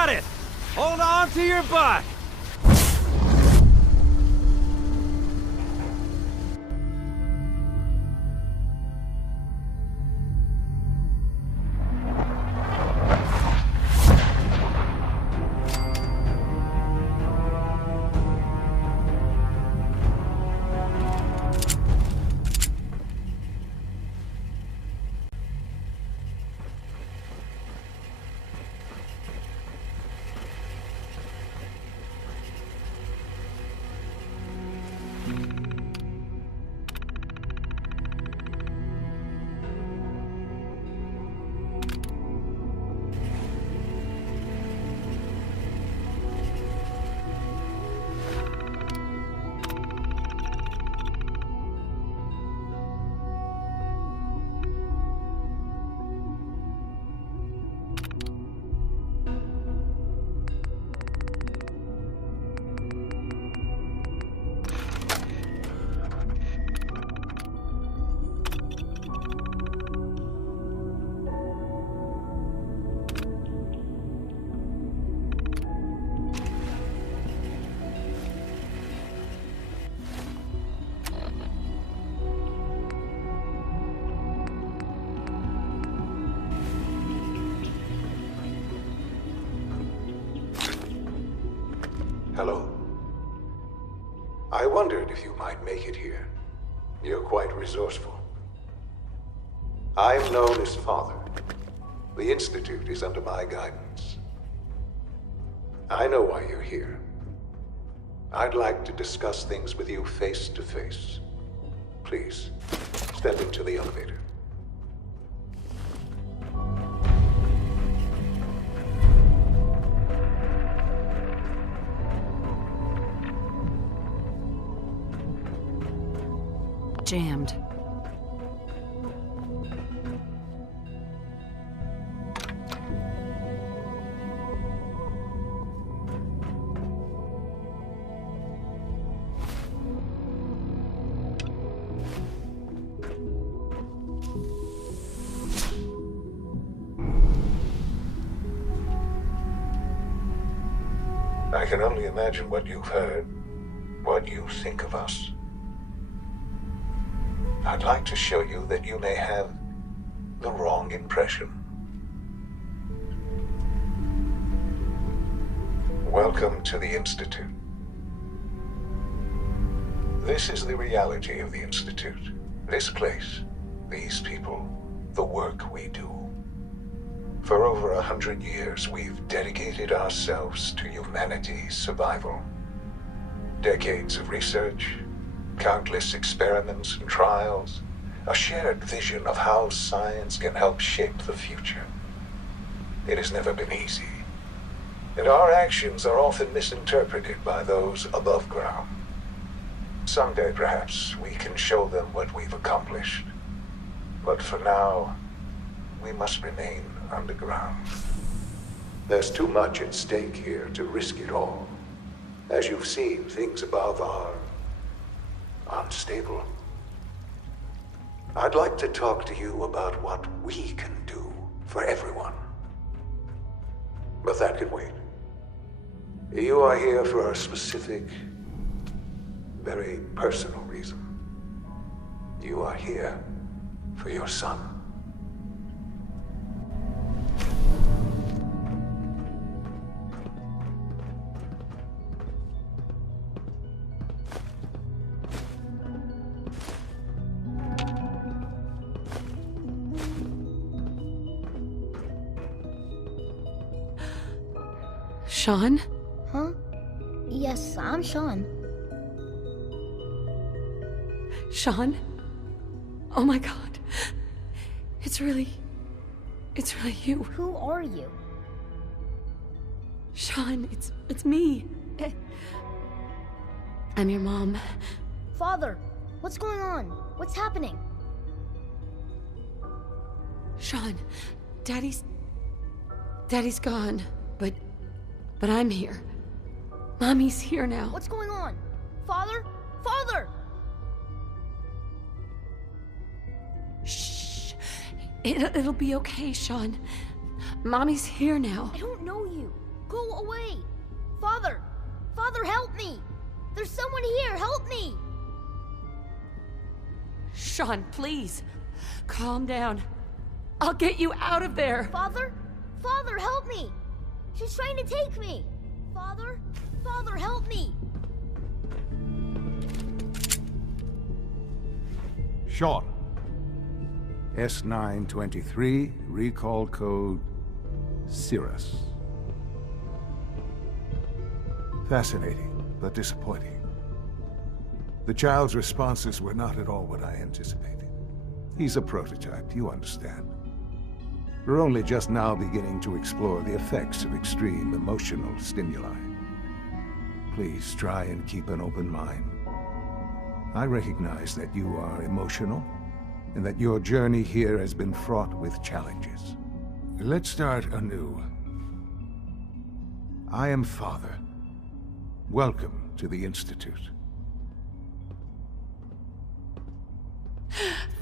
got it! Hold on to your butt! Hello. I wondered if you might make it here. You're quite resourceful. I'm known as Father. The Institute is under my guidance. I know why you're here. I'd like to discuss things with you face to face. Please, step into the elevator. Jammed. I can only imagine what you've heard, what you think of us. I'd like to show you that you may have the wrong impression. Welcome to the Institute. This is the reality of the Institute. This place, these people, the work we do. For over 100 years, we've dedicated ourselves to humanity's survival. Decades of research, countless experiments and trials, a shared vision of how science can help shape the future. It has never been easy, and our actions are often misinterpreted by those above ground. Someday, perhaps, we can show them what we've accomplished. But for now, we must remain underground. There's too much at stake here to risk it all. As you've seen, things above are unstable. I'd like to talk to you about what we can do for everyone. But that can wait. You are here for a specific, very personal reason. You are here for your son. Sean? Huh? Yes, I'm Sean. Sean? Oh my god. It's really you. Who are you? Sean, it's me. I'm your mom. Father, what's going on? What's happening? Sean, Daddy's gone, but I'm here. Mommy's here now. What's going on? Father? Father! Shh. It'll be okay, Sean. Mommy's here now. I don't know you. Go away! Father! Father, help me! There's someone here! Help me! Sean, please. Calm down. I'll get you out of there. Father? Father, help me! She's trying to take me! Father? Father, help me! Sean. S923, recall code Cirrus. Fascinating, but disappointing. The child's responses were not at all what I anticipated. He's a prototype, you understand. We're only just now beginning to explore the effects of extreme emotional stimuli. Please try and keep an open mind. I recognize that you are emotional, and that your journey here has been fraught with challenges. Let's start anew. I am Father. Welcome to the Institute.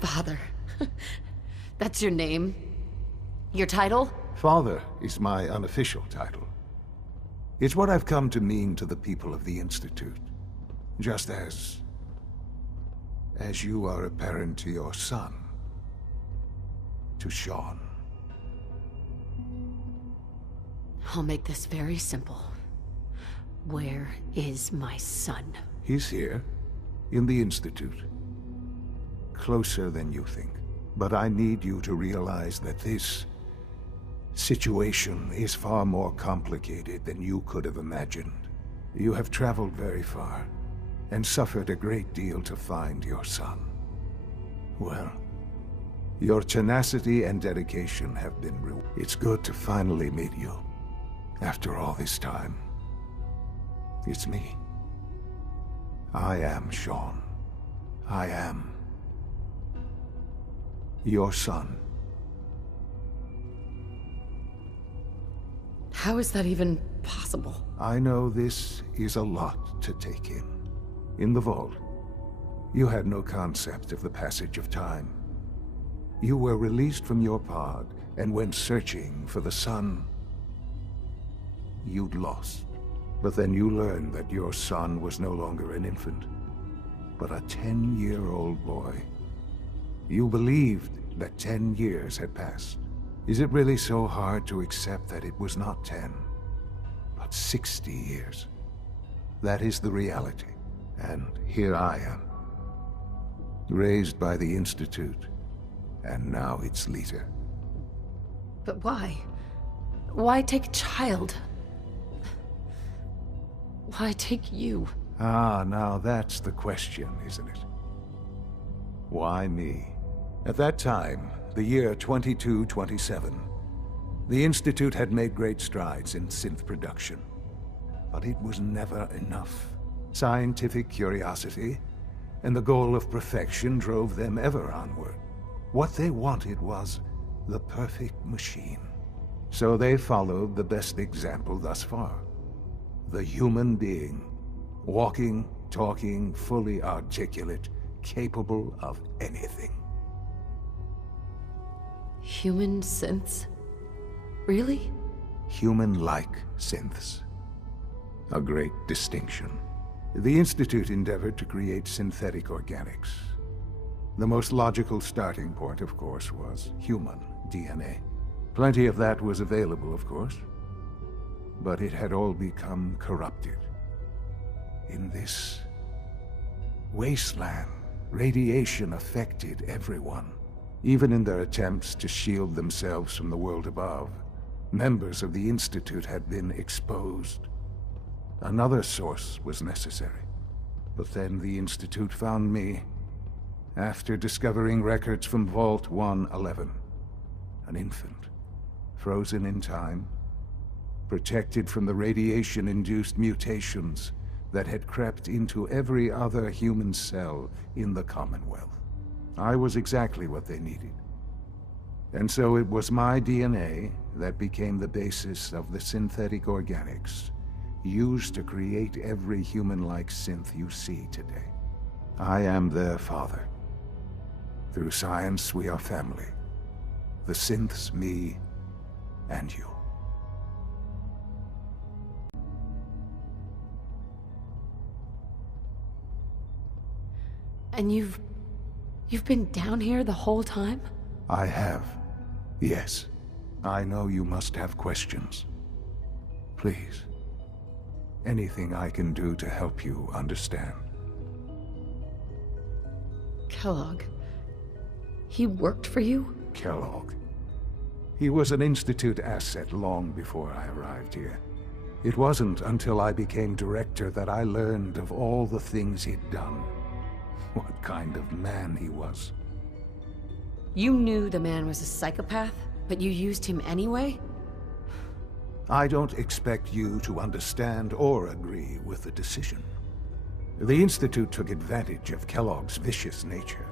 Father. That's your name? Your title? Father is my unofficial title. It's what I've come to mean to the people of the Institute. Just as you are a parent to your son. To Sean. I'll make this very simple. Where is my son? He's here, in the Institute. Closer than you think. But I need you to realize that this situation is far more complicated than you could have imagined. You have traveled very far, and suffered a great deal to find your son. Well, your tenacity and dedication have been rewarded. It's good to finally meet you, after all this time. It's me. I am Sean. I am your son. How is that even possible? I know this is a lot to take in. In the vault, you had no concept of the passage of time. You were released from your pod and went searching for the son you'd lost. But then you learned that your son was no longer an infant, but a 10-year-old boy. You believed that 10 years had passed. Is it really so hard to accept that it was not 10, but 60 years? That is the reality. And here I am, raised by the Institute, and now its leader. But why? Why take a child? Why take you? Ah, now that's the question, isn't it? Why me? At that time, the year 2227, the Institute had made great strides in synth production. But it was never enough. Scientific curiosity and the goal of perfection drove them ever onward. What they wanted was the perfect machine. So they followed the best example thus far. The human being. Walking, talking, fully articulate, capable of anything. Human synths? Really? Human-like synths. A great distinction. The Institute endeavored to create synthetic organics. The most logical starting point, of course, was human DNA. Plenty of that was available, of course. But it had all become corrupted. In this wasteland, radiation affected everyone. Even in their attempts to shield themselves from the world above, members of the Institute had been exposed. Another source was necessary. But then the Institute found me, after discovering records from Vault 111. An infant, frozen in time, protected from the radiation-induced mutations that had crept into every other human cell in the Commonwealth. I was exactly what they needed. And so it was my DNA that became the basis of the synthetic organics used to create every human-like synth you see today. I am their father. Through science, we are family. The synths, me, and you. And you've been down here the whole time? I have. Yes. I know you must have questions. Please. Anything I can do to help you understand. Kellogg. He worked for you? Kellogg. He was an Institute asset long before I arrived here. It wasn't until I became director that I learned of all the things he'd done. What kind of man he was. You knew the man was a psychopath, but you used him anyway? I don't expect you to understand or agree with the decision. The Institute took advantage of Kellogg's vicious nature.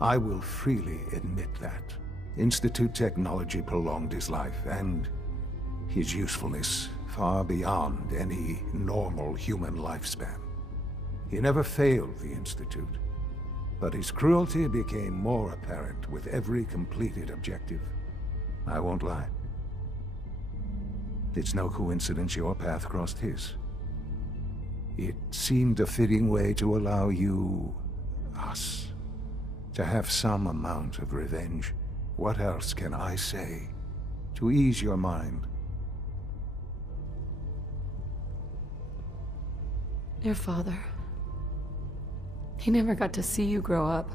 I will freely admit that. Institute technology prolonged his life, and his usefulness far beyond any normal human lifespan. He never failed the Institute, but his cruelty became more apparent with every completed objective. I won't lie. It's no coincidence your path crossed his. It seemed a fitting way to allow you, us, to have some amount of revenge. What else can I say to ease your mind? Your father. He never got to see you grow up.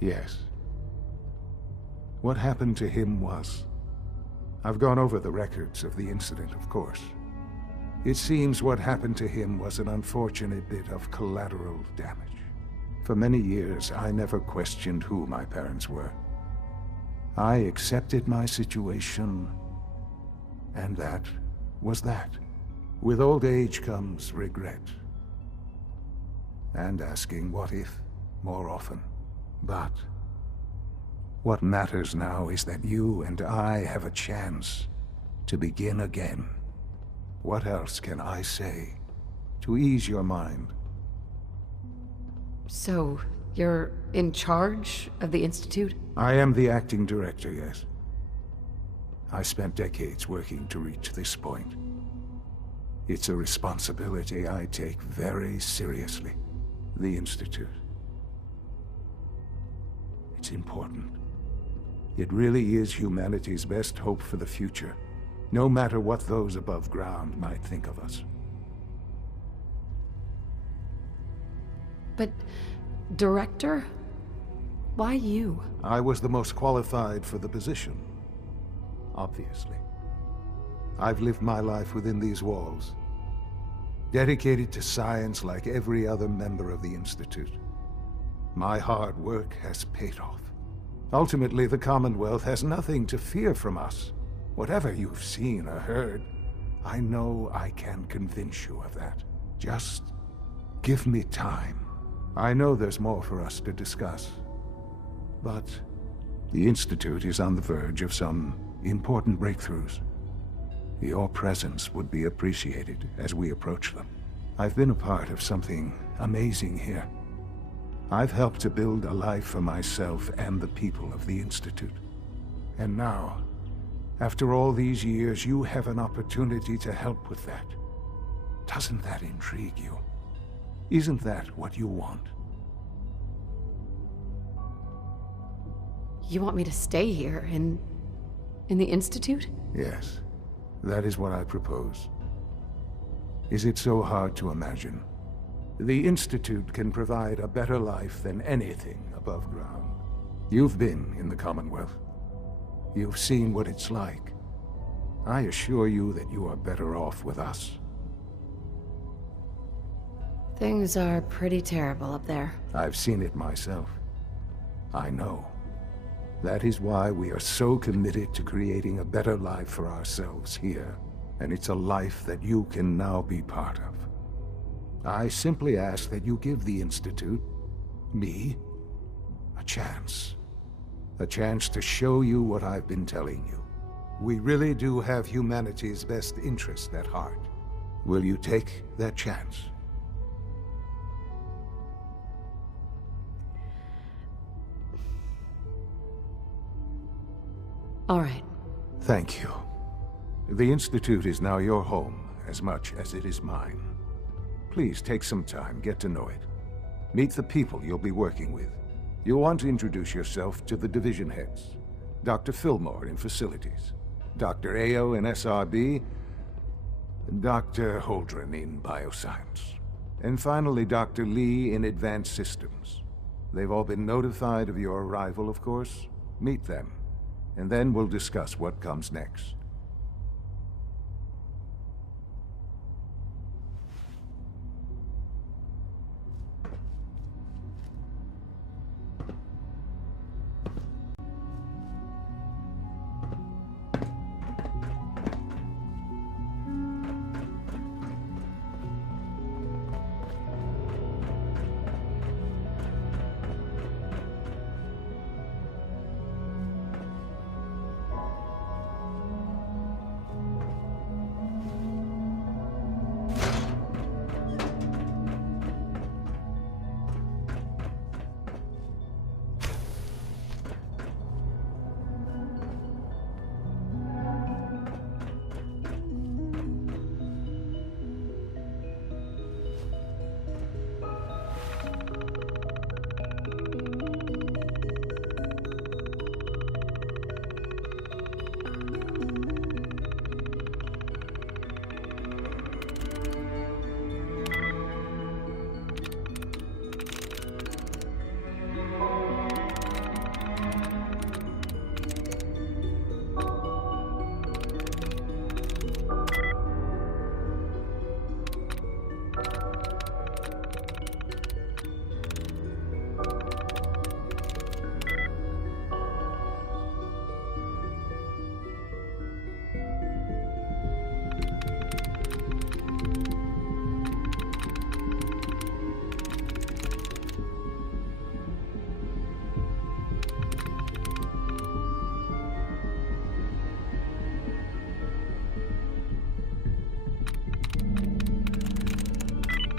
Yes. What happened to him was... I've gone over the records of the incident, of course. It seems what happened to him was an unfortunate bit of collateral damage. For many years, I never questioned who my parents were. I accepted my situation, and that was that. With old age comes regret. And asking what if more often. But what matters now is that you and I have a chance to begin again. What else can I say to ease your mind? So, you're in charge of the Institute? I am the acting director, yes. I spent decades working to reach this point. It's a responsibility I take very seriously. The Institute. It's important. It really is humanity's best hope for the future, no matter what those above ground might think of us. But... director? Why you? I was the most qualified for the position. Obviously. I've lived my life within these walls, dedicated to science like every other member of the Institute. My hard work has paid off. Ultimately, the Commonwealth has nothing to fear from us. Whatever you've seen or heard, I know I can convince you of that. Just give me time. I know there's more for us to discuss. But the Institute is on the verge of some important breakthroughs. Your presence would be appreciated as we approach them. I've been a part of something amazing here. I've helped to build a life for myself and the people of the Institute. And now, after all these years, you have an opportunity to help with that. Doesn't that intrigue you? Isn't that what you want? You want me to stay here, in the Institute? Yes. That is what I propose. Is it so hard to imagine? The Institute can provide a better life than anything above ground. You've been in the Commonwealth. You've seen what it's like. I assure you that you are better off with us. Things are pretty terrible up there. I've seen it myself. I know. That is why we are so committed to creating a better life for ourselves here. And it's a life that you can now be part of. I simply ask that you give the Institute, me, a chance. A chance to show you what I've been telling you. We really do have humanity's best interest at heart. Will you take that chance? All right. Thank you. The Institute is now your home, as much as it is mine. Please take some time, get to know it. Meet the people you'll be working with. You'll want to introduce yourself to the division heads. Dr. Fillmore in Facilities, Dr. Ao in SRB, Dr. Holdren in Bioscience, and finally Dr. Lee in Advanced Systems. They've all been notified of your arrival, of course. Meet them, and then we'll discuss what comes next.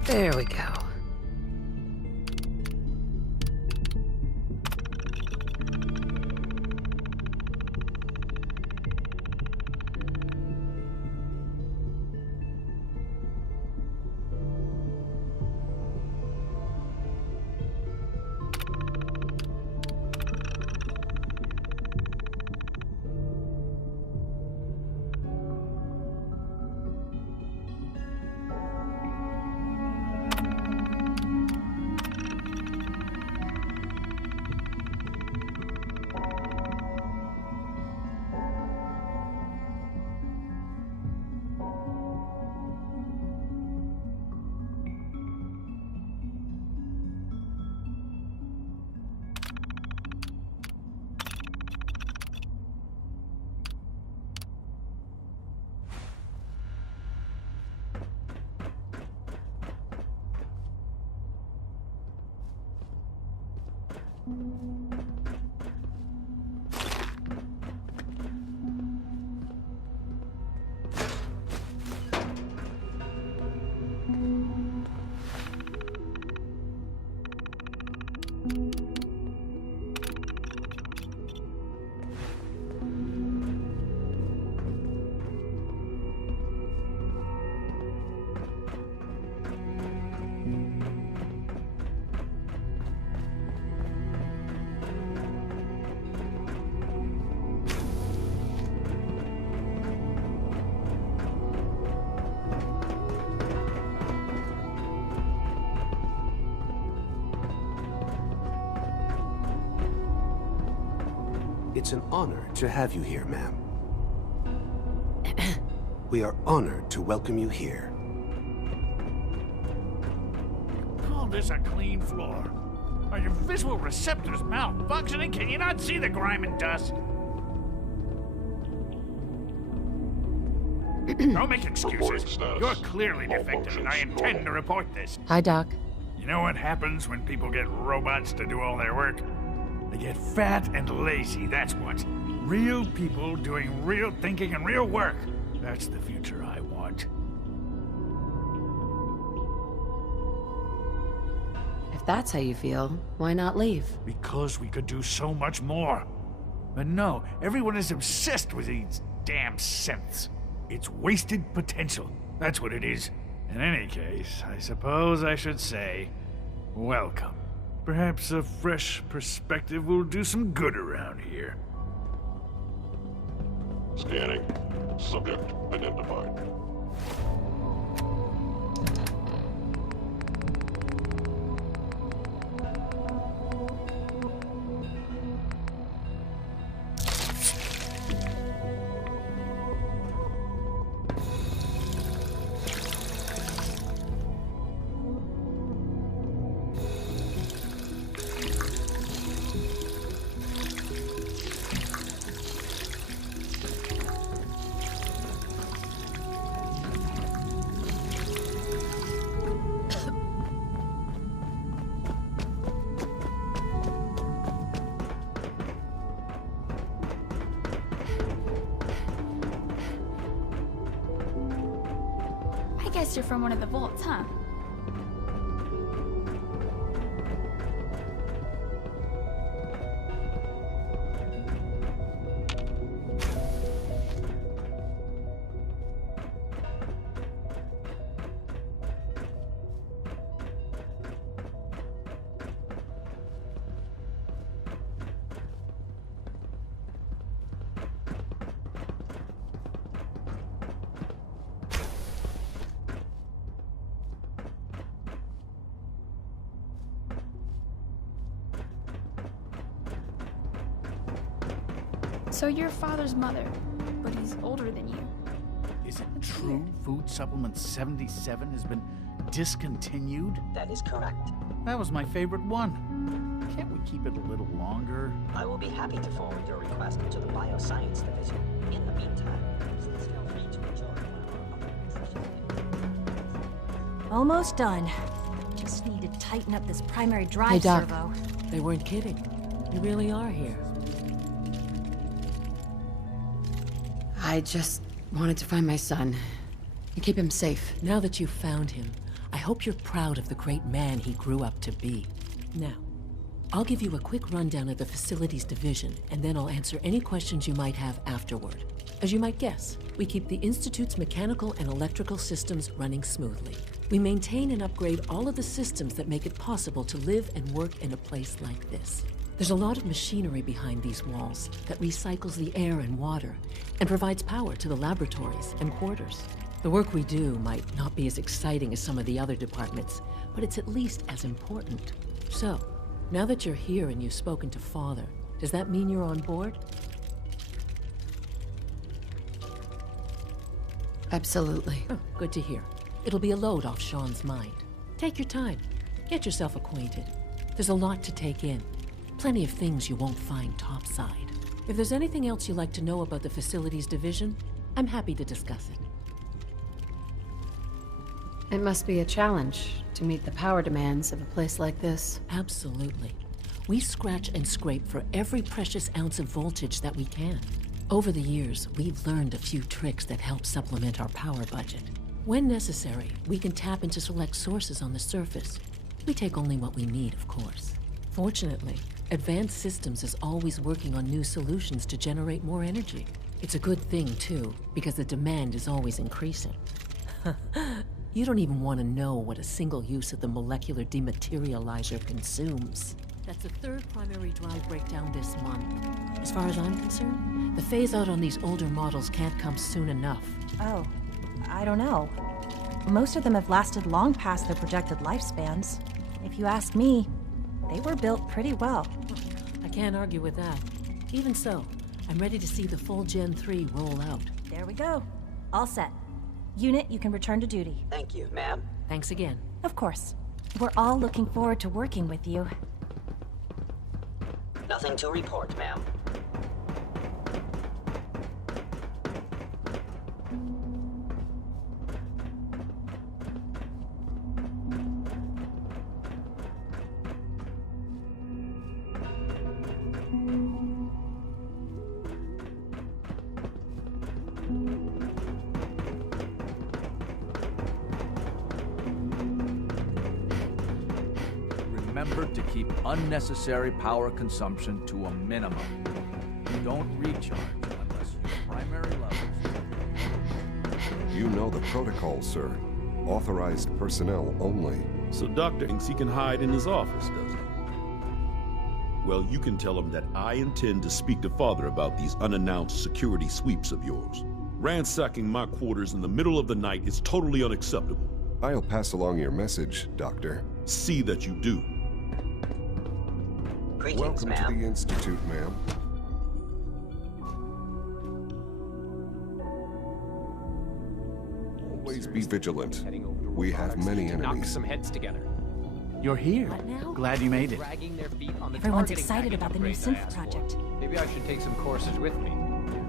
There we go. It's an honor to have you here, ma'am. We are honored to welcome you here. Call this a clean floor? Are your visual receptors malfunctioning? Can you not see the grime and dust? Don't make excuses. You're clearly defective, and I intend to report this. Hi, Doc. You know what happens when people get robots to do all their work? They get fat and lazy, that's what. Real people doing real thinking and real work. That's the future I want. If that's how you feel, why not leave? Because we could do so much more. But no, everyone is obsessed with these damn synths. It's wasted potential. That's what it is. In any case, I suppose I should say, welcome. Perhaps a fresh perspective will do some good around here. Scanning. Subject identified. I guess you're from one of the vaults, huh? So you're father's mother, but he's older than you. Is it true Food Supplement 77 has been discontinued? That is correct. That was my favorite one. Can't we keep it a little longer? I will be happy to forward your request to the Bioscience Division. In the meantime, please feel free to enjoy one of our nutritious. Almost done. Just need to tighten up this primary drive Hey, Doc. servo. They weren't kidding. You really are here. I just wanted to find my son and keep him safe. Now that you've found him, I hope you're proud of the great man he grew up to be. Now, I'll give you a quick rundown of the Facilities Division, and then I'll answer any questions you might have afterward. As you might guess, we keep the Institute's mechanical and electrical systems running smoothly. We maintain and upgrade all of the systems that make it possible to live and work in a place like this. There's a lot of machinery behind these walls that recycles the air and water and provides power to the laboratories and quarters. The work we do might not be as exciting as some of the other departments, but it's at least as important. So, now that you're here and you've spoken to Father, does that mean you're on board? Absolutely. Oh, good to hear. It'll be a load off Sean's mind. Take your time. Get yourself acquainted. There's a lot to take in. Plenty of things you won't find topside. If there's anything else you'd like to know about the Facilities Division, I'm happy to discuss it. It must be a challenge to meet the power demands of a place like this. Absolutely. We scratch and scrape for every precious ounce of voltage that we can. Over the years, we've learned a few tricks that help supplement our power budget. When necessary, we can tap into select sources on the surface. We take only what we need, of course. Fortunately, Advanced Systems is always working on new solutions to generate more energy. It's a good thing, too, because the demand is always increasing. You don't even want to know what a single use of the molecular dematerializer consumes. That's the third primary drive breakdown this month. As far as I'm concerned, the phase-out on these older models can't come soon enough. Oh, I don't know. Most of them have lasted long past their projected lifespans. If you ask me, they were built pretty well. I can't argue with that. Even so, I'm ready to see the full Gen 3 roll out. There we go. All set. Unit, you can return to duty. Thank you, ma'am. Thanks again. Of course. We're all looking forward to working with you. Nothing to report, ma'am. Remember to keep unnecessary power consumption to a minimum. Don't recharge unless your primary levels. You know the protocol, sir. Authorized personnel only. So Doctor thinks he can hide in his office, does he? Well, you can tell him that I intend to speak to Father about these unannounced security sweeps of yours. Ransacking my quarters in the middle of the night is totally unacceptable. I'll pass along your message, Doctor. See that you do. Greetings, Welcome to the Institute, ma'am. Always be vigilant. We have many enemies. Knock some heads together. You're here. What now? Glad you made it. Dragging their feet on the Everyone's targeting excited package about the new upgrades I synth asked for. project. Maybe I should take some courses with me.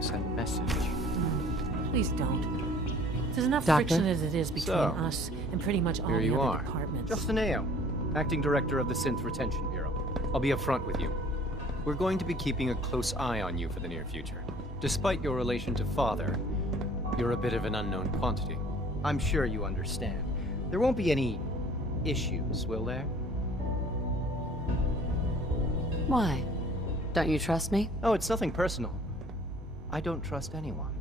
Send a message. Please don't. There's enough Doctor? friction as it is between So, us and pretty much all Here the you other are. departments. Justin Ao, Acting Director of the Synth Retention Bureau. I'll be upfront with you. We're going to be keeping a close eye on you for the near future. Despite your relation to Father, you're a bit of an unknown quantity. I'm sure you understand. There won't be any issues, will there? Why? Don't you trust me? Oh, it's nothing personal. I don't trust anyone.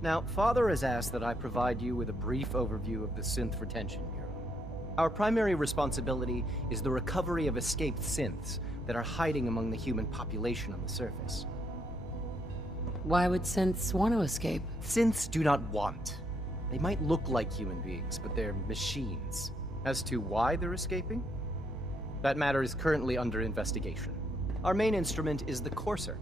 Now, Father has asked that I provide you with a brief overview of the Synth Retention Bureau. Our primary responsibility is the recovery of escaped synths that are hiding among the human population on the surface. Why would synths want to escape? Synths do not want. They might look like human beings, but they're machines. As to why they're escaping? That matter is currently under investigation. Our main instrument is the Courser,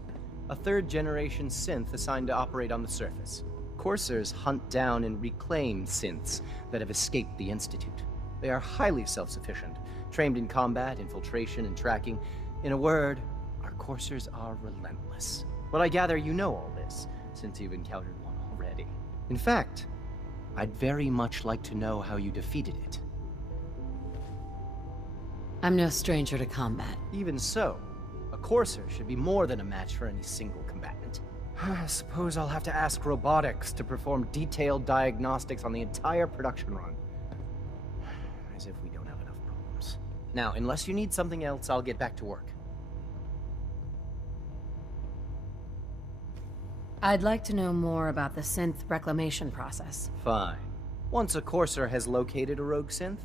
a third-generation synth assigned to operate on the surface. Coursers hunt down and reclaim synths that have escaped the Institute. They are highly self-sufficient, trained in combat, infiltration, and tracking. In a word, our Coursers are relentless. But I gather you know all this, since you've encountered one already. In fact, I'd very much like to know how you defeated it. I'm no stranger to combat. Even so, a Courser should be more than a match for any single combatant. I suppose I'll have to ask robotics to perform detailed diagnostics on the entire production run. As if we don't have enough problems. Now, unless you need something else, I'll get back to work. I'd like to know more about the synth reclamation process. Fine. Once a Courser has located a rogue synth,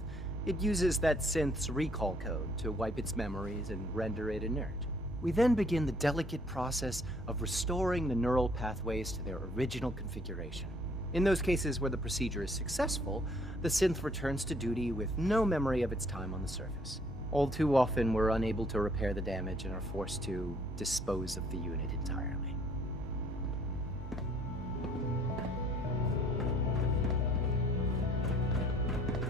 it uses that synth's recall code to wipe its memories and render it inert. We then begin the delicate process of restoring the neural pathways to their original configuration. In those cases where the procedure is successful, the synth returns to duty with no memory of its time on the surface. All too often, we're unable to repair the damage and are forced to dispose of the unit entirely.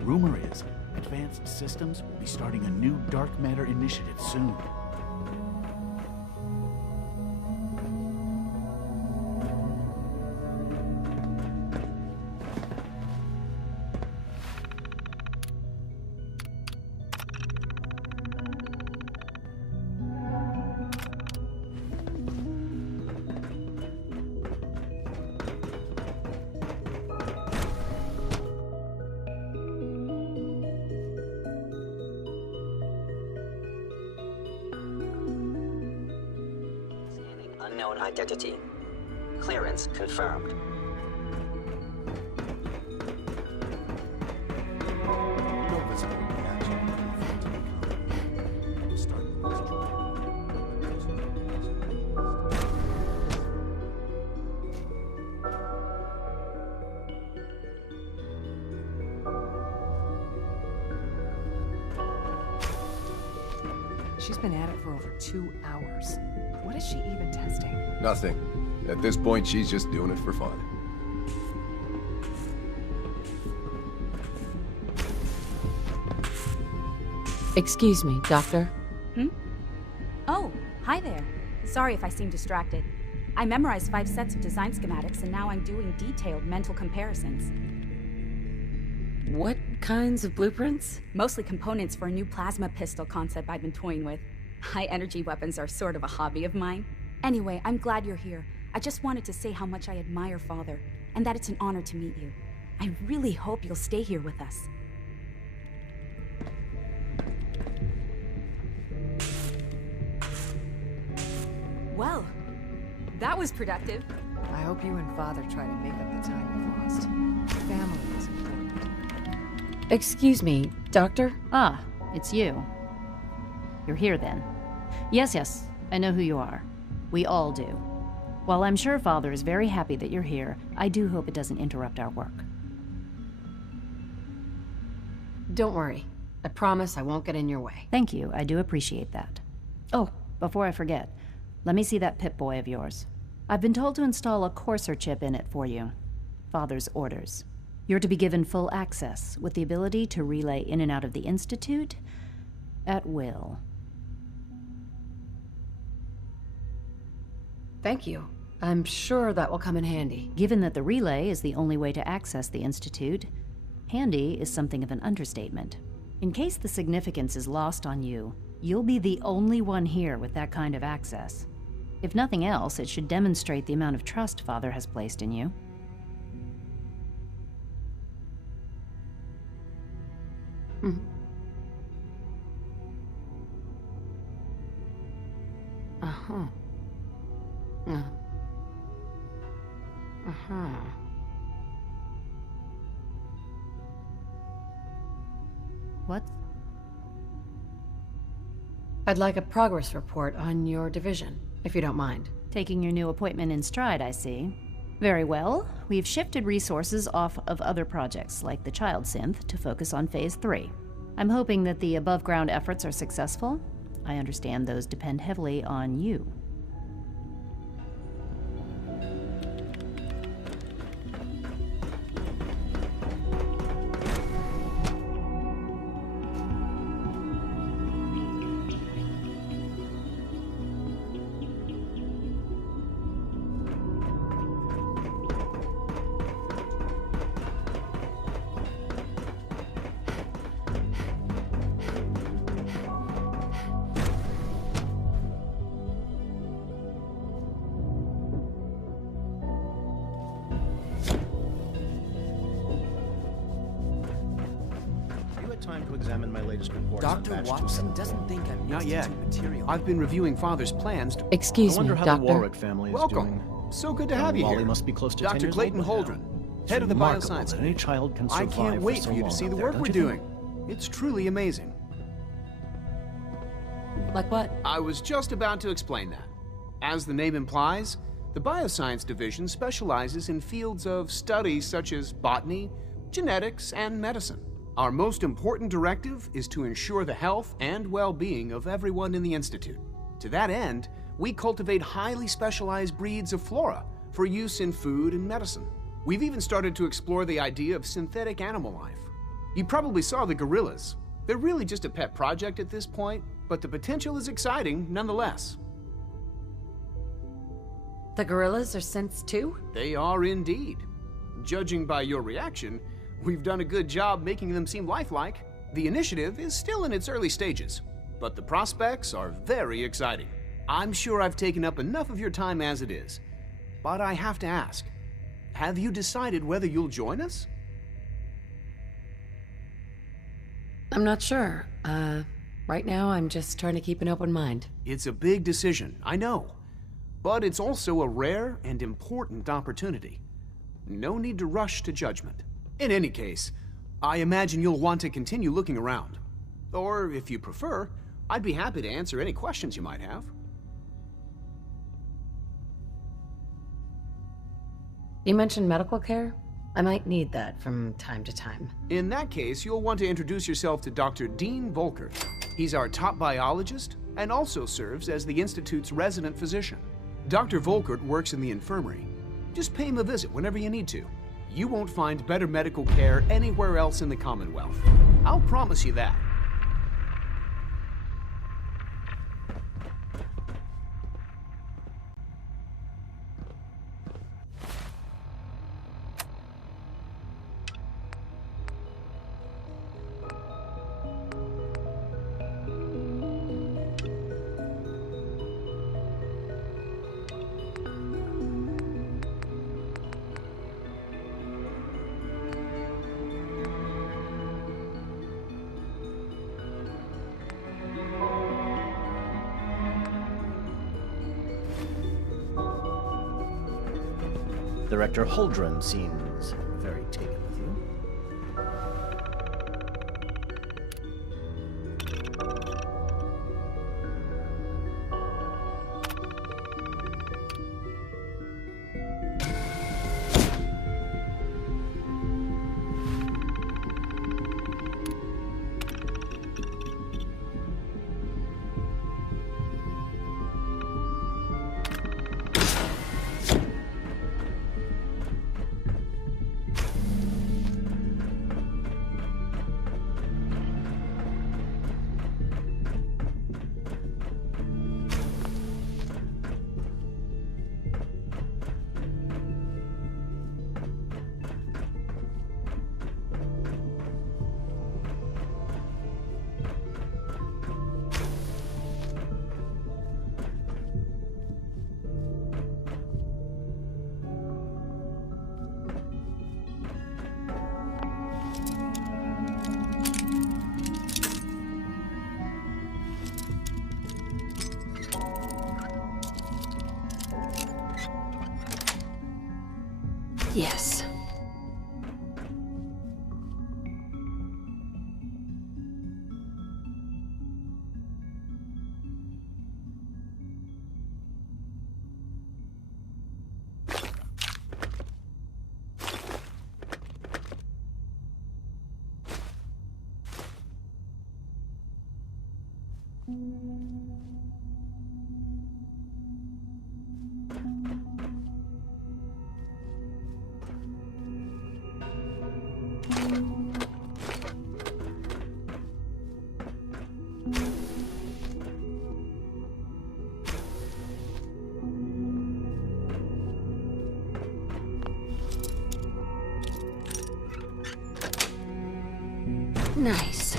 Rumor is, Advanced Systems will be starting a new dark matter initiative soon. Unknown identity. Clearance confirmed. No visible reaction. We'll start with this She's been at it for over 2 hours. What is she even testing? Nothing. At this point, she's just doing it for fun. Excuse me, Doctor? Oh, hi there. Sorry if I seem distracted. I memorized 5 sets of design schematics, and now I'm doing detailed mental comparisons. What kinds of blueprints? Mostly components for a new plasma pistol concept I've been toying with. High-energy weapons are sort of a hobby of mine. Anyway, I'm glad you're here. I just wanted to say how much I admire Father, and that it's an honor to meet you. I really hope you'll stay here with us. Well, that was productive. I hope you and Father try to make up the time you've lost. Family is important. Excuse me, Doctor? Ah, it's you. You're here then. Yes, I know who you are. We all do. While I'm sure Father is very happy that you're here, I do hope it doesn't interrupt our work. Don't worry. I promise I won't get in your way. Thank you, I do appreciate that. Oh, before I forget, let me see that Pip-Boy of yours. I've been told to install a Courser chip in it for you. Father's orders. You're to be given full access, with the ability to relay in and out of the Institute at will. Thank you. I'm sure that will come in handy. Given that the relay is the only way to access the Institute, handy is something of an understatement. In case the significance is lost on you, you'll be the only one here with that kind of access. If nothing else, it should demonstrate the amount of trust Father has placed in you. Uh-huh. What? I'd like a progress report on your division, if you don't mind. Taking your new appointment in stride, I see. Very well. We've shifted resources off of other projects, like the Child Synth, to focus on Phase 3. I'm hoping that the above-ground efforts are successful. I understand those depend heavily on you. Time to examine my latest report. Dr. Watson doesn't think I'm not yet. Material. I've been reviewing Father's plans. Excuse me, I wonder how Doctor. the Warwick family is doing. So good to have you Wally here. must be close to 10 Dr. years Clayton old Holdren, now. head of the Remarkable bioscience. that any child can I survive can't wait so for you to long see the out there, work don't we're you doing. think? It's truly amazing. Like what? I was just about to explain that. As the name implies, the Bioscience Division specializes in fields of study such as botany, genetics, and medicine. Our most important directive is to ensure the health and well-being of everyone in the Institute. To that end, we cultivate highly specialized breeds of flora for use in food and medicine. We've even started to explore the idea of synthetic animal life. You probably saw the gorillas. They're really just a pet project at this point, but the potential is exciting nonetheless. The gorillas are synths too? They are indeed. Judging by your reaction, we've done a good job making them seem lifelike. The initiative is still in its early stages, but the prospects are very exciting. I'm sure I've taken up enough of your time as it is, but I have to ask, have you decided whether you'll join us? I'm not sure. Right now I'm just trying to keep an open mind. It's a big decision, I know, but it's also a rare and important opportunity. No need to rush to judgment. In any case, I imagine you'll want to continue looking around. Or, if you prefer, I'd be happy to answer any questions you might have. You mentioned medical care? I might need that from time to time. In that case, you'll want to introduce yourself to Dr. Dean Volkert. He's our top biologist and also serves as the Institute's resident physician. Dr. Volkert works in the infirmary. Just pay him a visit whenever you need to. You won't find better medical care anywhere else in the Commonwealth. I'll promise you that. Director Holdren seems very taken with you. Yes. Nice.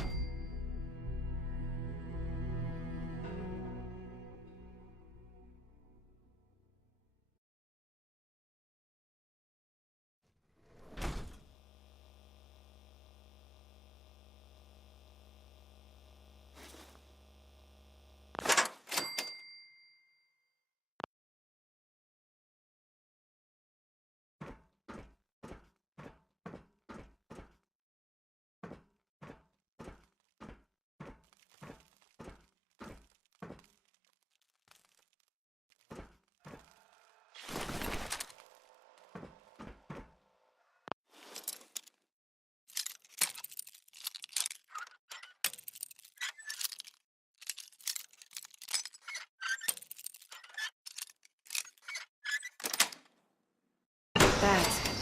That's it.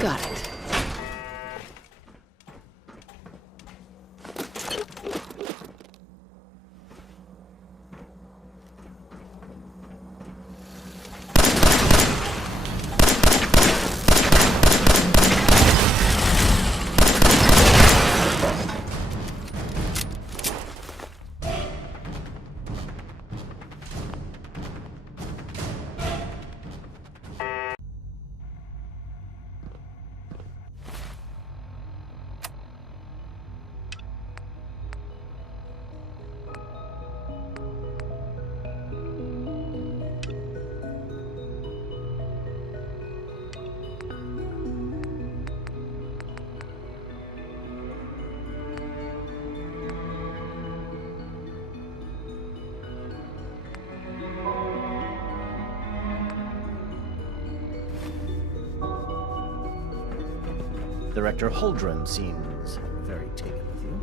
Got it. Director Holdren seems very taken with you.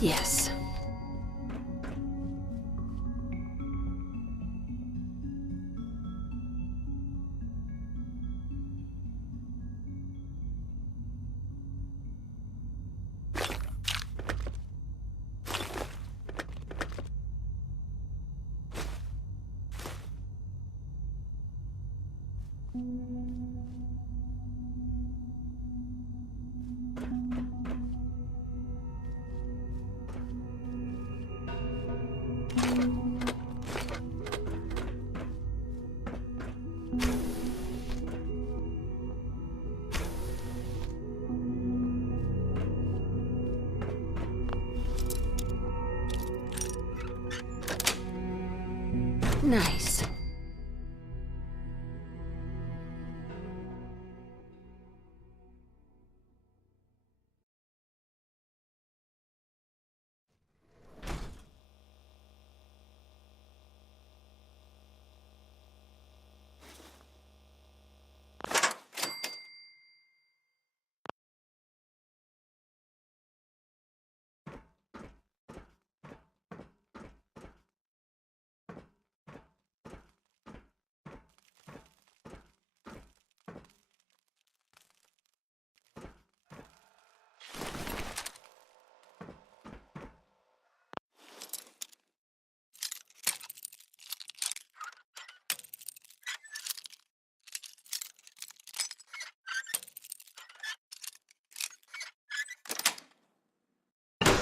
Yes. Nice.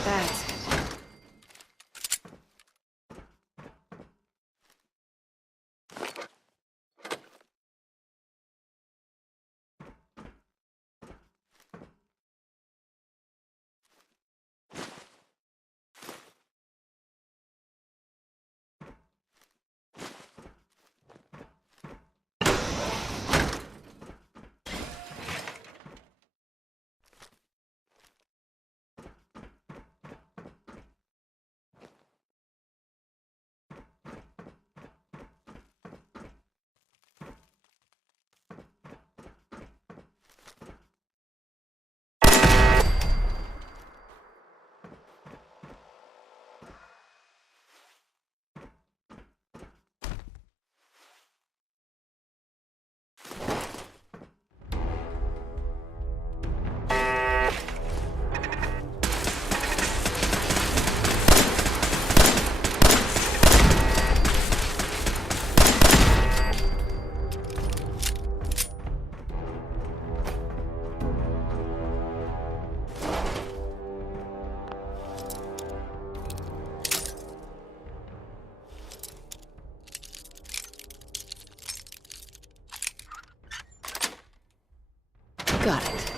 That's... Got it.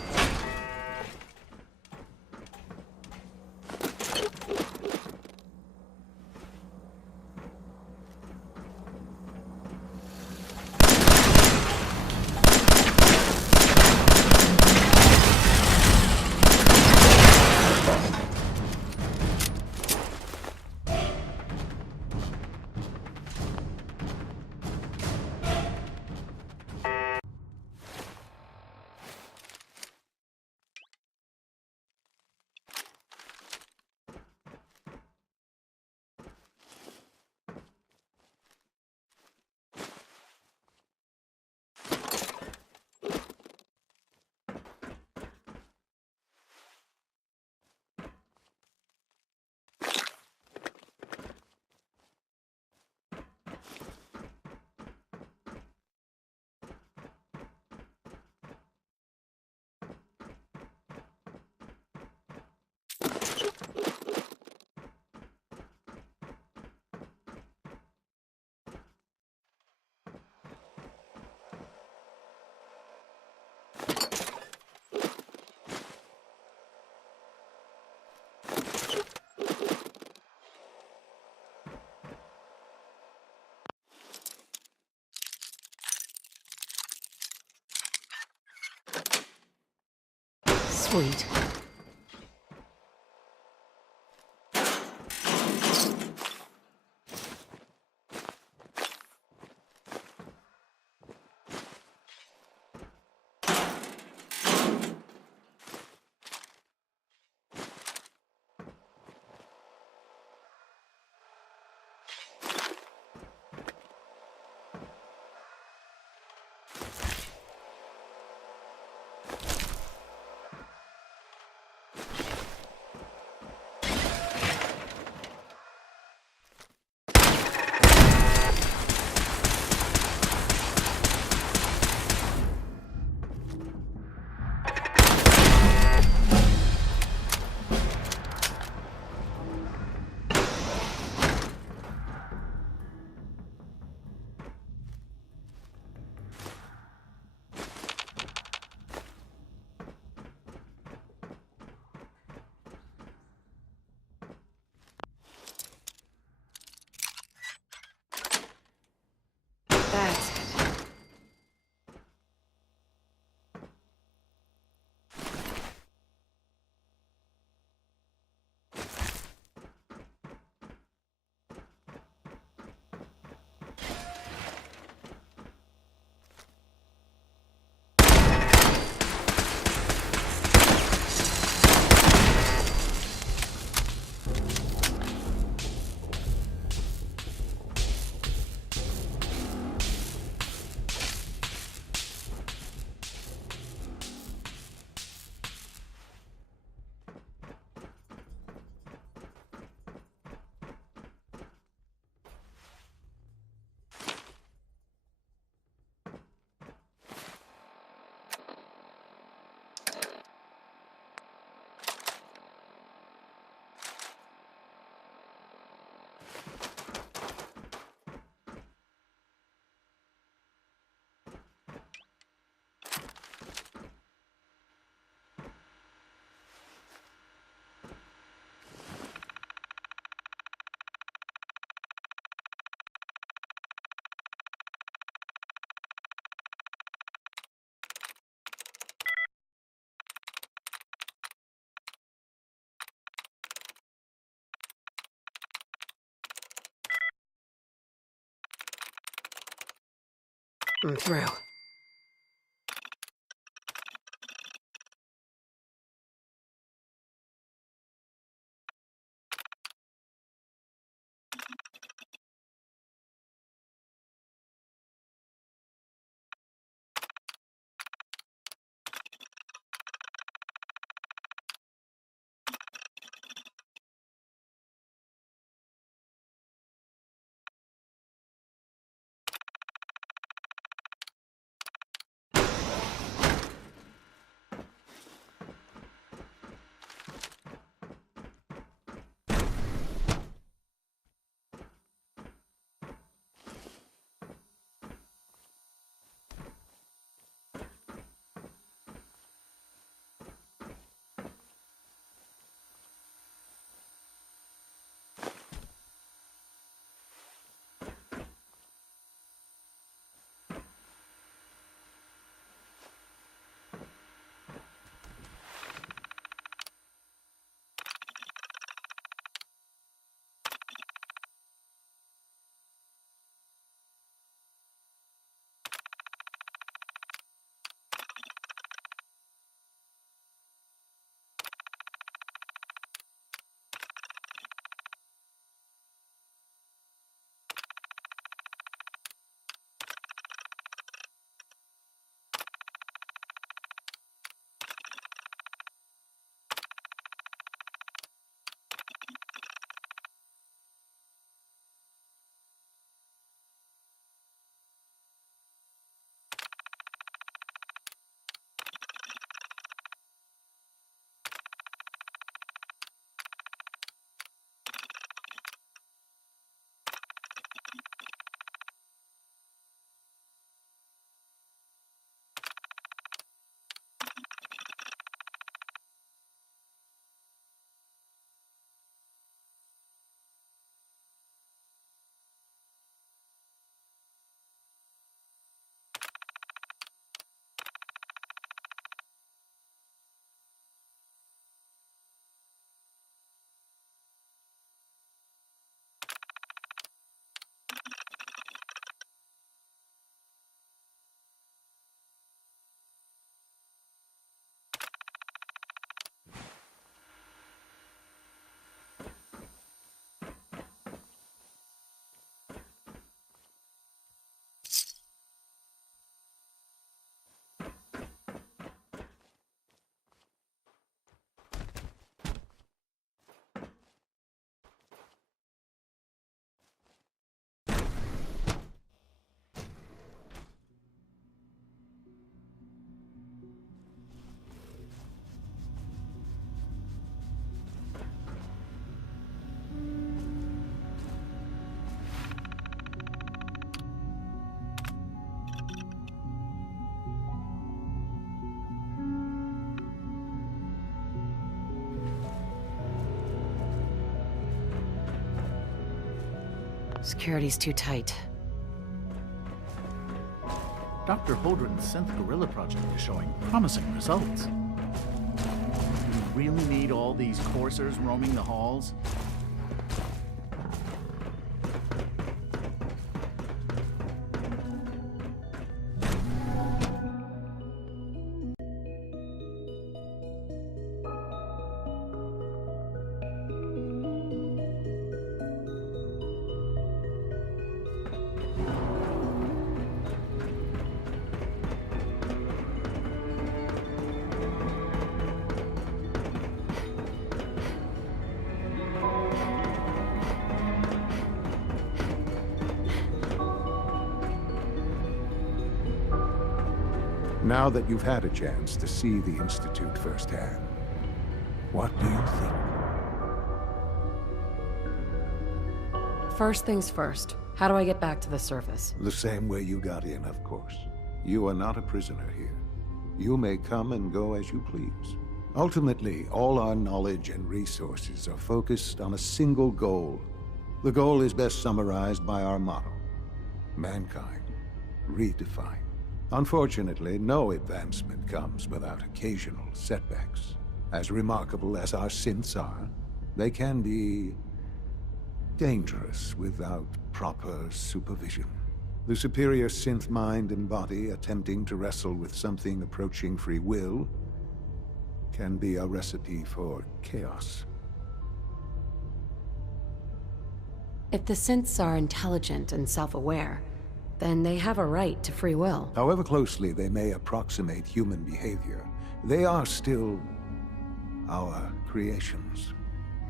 Sweet. I'm through. Security's too tight. Dr. Holdren's synth gorilla project is showing promising results. You really need all these coursers roaming the halls? Now that you've had a chance to see the Institute firsthand, what do you think? First things first. How do I get back to the surface? The same way you got in, of course. You are not a prisoner here. You may come and go as you please. Ultimately, all our knowledge and resources are focused on a single goal. The goal is best summarized by our motto: mankind redefined. Unfortunately, no advancement comes without occasional setbacks. As remarkable as our synths are, they can be dangerous without proper supervision. The superior synth mind and body attempting to wrestle with something approaching free will can be a recipe for chaos. If the synths are intelligent and self-aware, then they have a right to free will. However closely they may approximate human behavior, they are still our creations.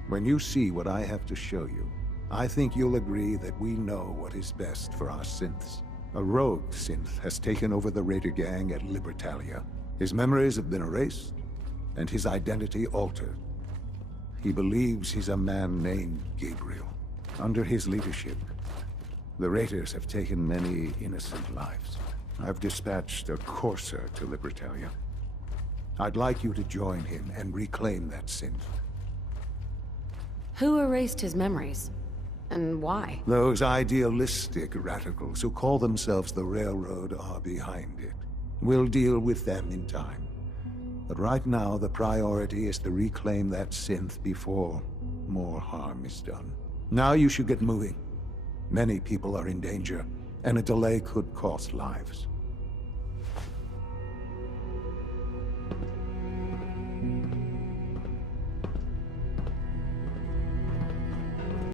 When you see what I have to show you, I think you'll agree that we know what is best for our synths. A rogue synth has taken over the Raider gang at Libertalia. His memories have been erased, and his identity altered. He believes he's a man named Gabriel. Under his leadership, the Raiders have taken many innocent lives. I've dispatched a courser to Libertalia. I'd like you to join him and reclaim that synth. Who erased his memories? And why? Those idealistic radicals who call themselves the Railroad are behind it. We'll deal with them in time. But right now, the priority is to reclaim that synth before more harm is done. Now you should get moving. Many people are in danger, and a delay could cost lives.